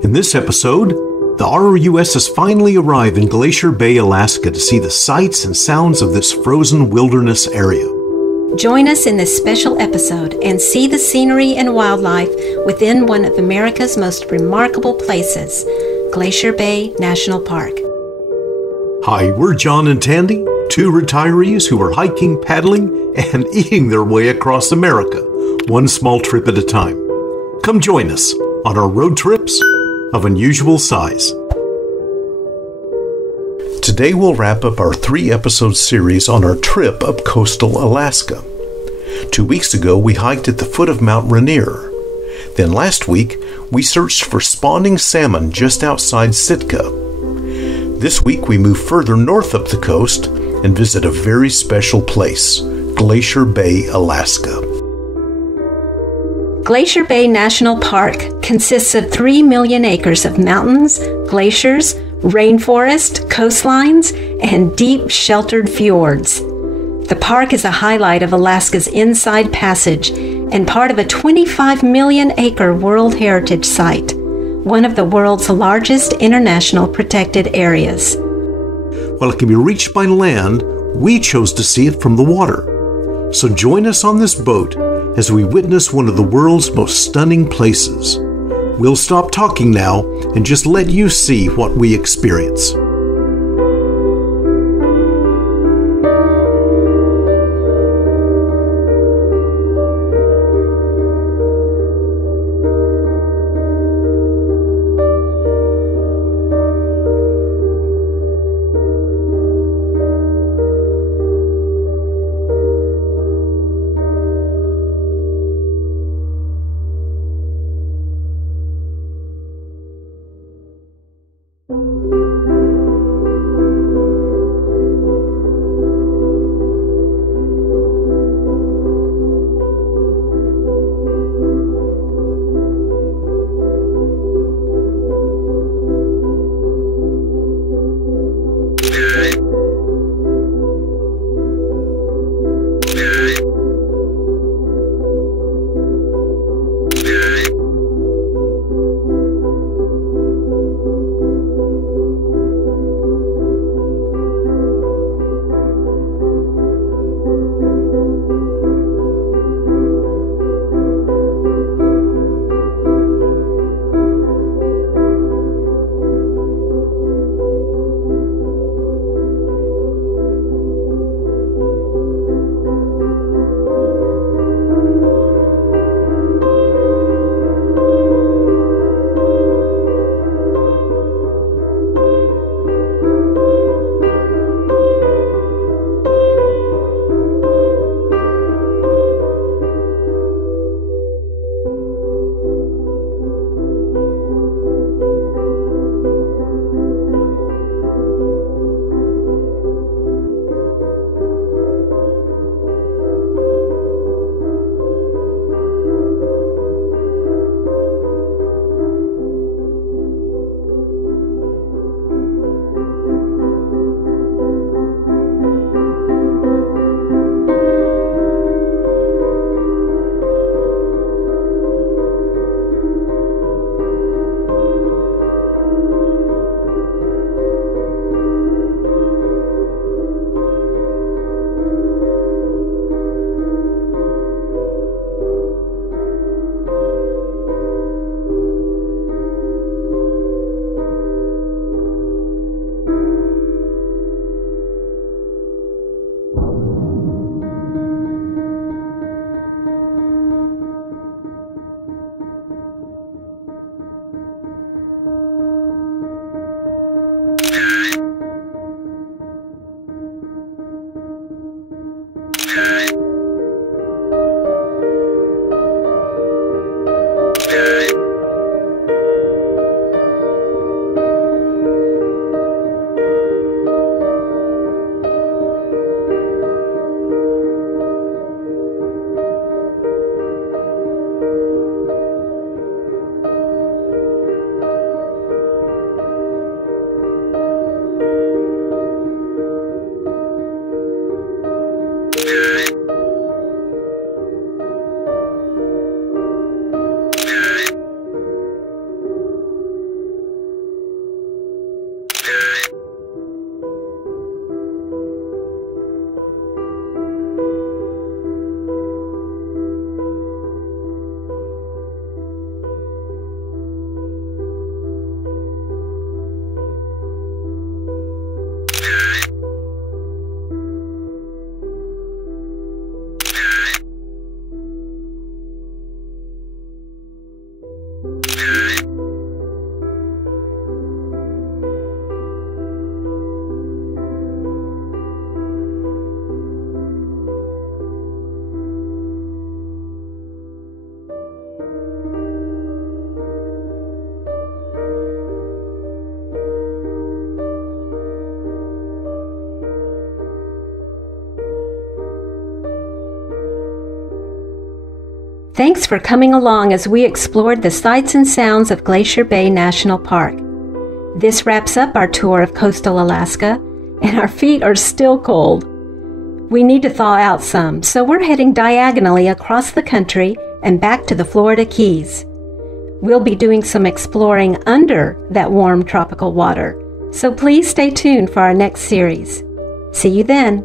In this episode, the ROUSes finally arrive in Glacier Bay, Alaska to see the sights and sounds of this frozen wilderness area. Join us in this special episode and see the scenery and wildlife within one of America's most remarkable places, Glacier Bay National Park. Hi, we're John and Tandy, two retirees who are hiking, paddling, and eating their way across America, one small trip at a time. Come join us on our road trips of unusual size. Today we'll wrap up our 3-episode series on our trip up coastal Alaska. 2 weeks ago we hiked at the foot of Mount Rainier. Then last week we searched for spawning salmon just outside Sitka. This week we move further north up the coast and visit a very special place, Glacier Bay, Alaska. Glacier Bay National Park consists of 3 million acres of mountains, glaciers, rainforest, coastlines, and deep sheltered fjords. The park is a highlight of Alaska's Inside Passage and part of a 25 million acre World Heritage Site, one of the world's largest international protected areas. While it can be reached by land, we chose to see it from the water. So join us on this boat as we witness one of the world's most stunning places. We'll stop talking now and just let you see what we experience. Thanks for coming along as we explored the sights and sounds of Glacier Bay National Park. This wraps up our tour of coastal Alaska, and our feet are still cold. We need to thaw out some, so we're heading diagonally across the country and back to the Florida Keys. We'll be doing some exploring under that warm tropical water, so please stay tuned for our next series. See you then.